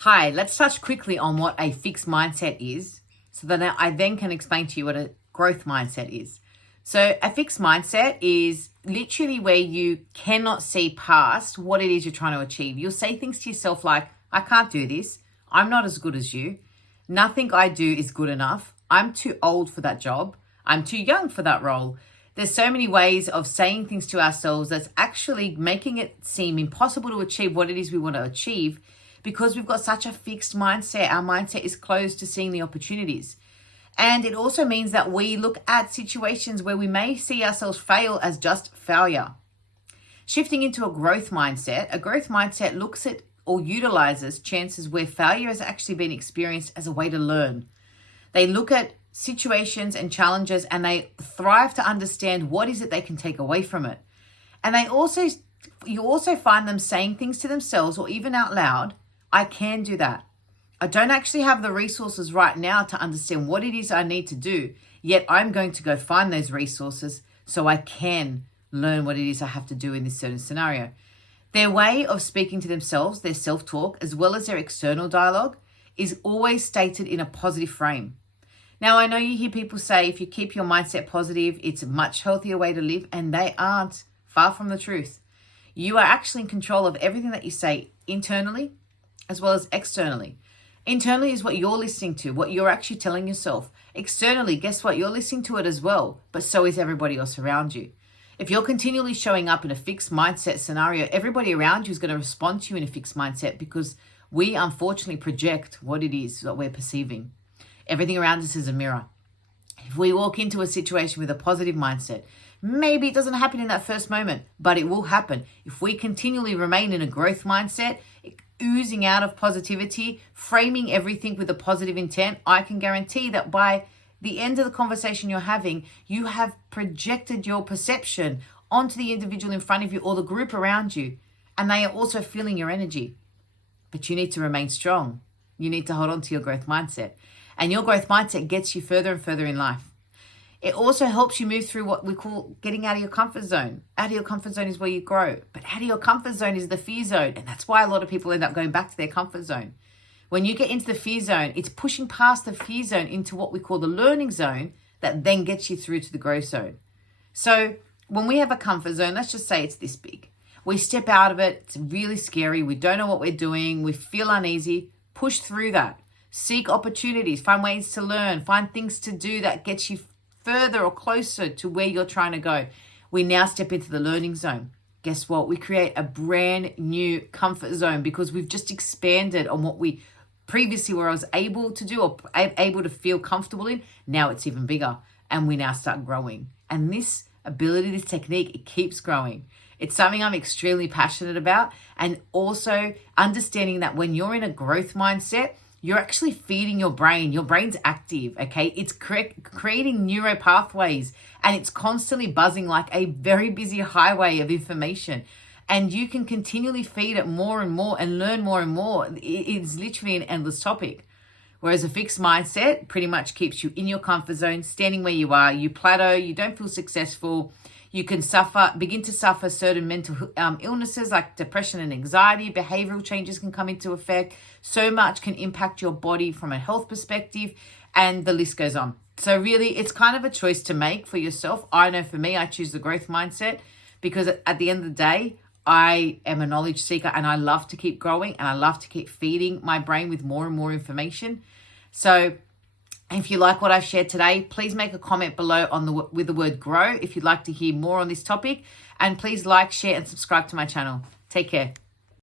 Hi, let's touch quickly on what a fixed mindset is so that I then can explain to you what a growth mindset is. So a fixed mindset is literally where you cannot see past what it is you're trying to achieve. You'll say things to yourself like, I can't do this. I'm not as good as you. Nothing I do is good enough. I'm too old for that job. I'm too young for that role. There's so many ways of saying things to ourselves that's actually making it seem impossible to achieve what it is we want to achieve because we've got such a fixed mindset. Our mindset is closed to seeing the opportunities. And it also means that we look at situations where we may see ourselves fail as just failure. Shifting into a growth mindset looks at or utilizes chances where failure has actually been experienced as a way to learn. They look at situations and challenges and they thrive to understand what is it they can take away from it. And you also find them saying things to themselves or even out loud, I can do that. I don't actually have the resources right now to understand what it is I need to do, yet I'm going to go find those resources so I can learn what it is I have to do in this certain scenario. Their way of speaking to themselves, their self-talk, as well as their external dialogue, is always stated in a positive frame. Now, I know you hear people say if you keep your mindset positive, it's a much healthier way to live, and they aren't. Far from the truth. You are actually in control of everything that you say internally as well as externally. Internally is what you're listening to, what you're actually telling yourself. Externally, guess what? You're listening to it as well, but so is everybody else around you. If you're continually showing up in a fixed mindset scenario, everybody around you is going to respond to you in a fixed mindset because we unfortunately project what it is that we're perceiving. Everything around us is a mirror. If we walk into a situation with a positive mindset, maybe it doesn't happen in that first moment, but it will happen. If we continually remain in a growth mindset, oozing out of positivity, framing everything with a positive intent, I can guarantee that by the end of the conversation you're having, you have projected your perception onto the individual in front of you or the group around you, and they are also feeling your energy. But you need to remain strong. You need to hold on to your growth mindset. And your growth mindset gets you further and further in life. It also helps you move through what we call getting out of your comfort zone. Out of your comfort zone is where you grow. But out of your comfort zone is the fear zone. And that's why a lot of people end up going back to their comfort zone. When you get into the fear zone, it's pushing past the fear zone into what we call the learning zone that then gets you through to the growth zone. So when we have a comfort zone, let's just say it's this big. We step out of it. It's really scary. We don't know what we're doing. We feel uneasy. Push through that. Seek opportunities. Find ways to learn. Find things to do that gets you further or closer to where you're trying to go. We now step into the learning zone. Guess what? We create a brand new comfort zone because we've just expanded on what we previously were able to do or able to feel comfortable in. Now it's even bigger and we now start growing. And this ability, this technique, it keeps growing. It's something I'm extremely passionate about, and also understanding that when you're in a growth mindset, you're actually feeding your brain. Your brain's active, okay? It's creating neuro pathways and it's constantly buzzing like a very busy highway of information. And you can continually feed it more and more and learn more and more. It's literally an endless topic. Whereas a fixed mindset pretty much keeps you in your comfort zone, standing where you are. You plateau, you don't feel successful. You can begin to suffer certain mental illnesses like depression and anxiety. Behavioral changes can come into effect. So much can impact your body from a health perspective, and the list goes on. So really, it's kind of a choice to make for yourself. I know for me, I choose the growth mindset because at the end of the day, I am a knowledge seeker and I love to keep growing and I love to keep feeding my brain with more and more information. So if you like what I've shared today, please make a comment below with the word grow if you'd like to hear more on this topic. And please like, share, and subscribe to my channel. Take care.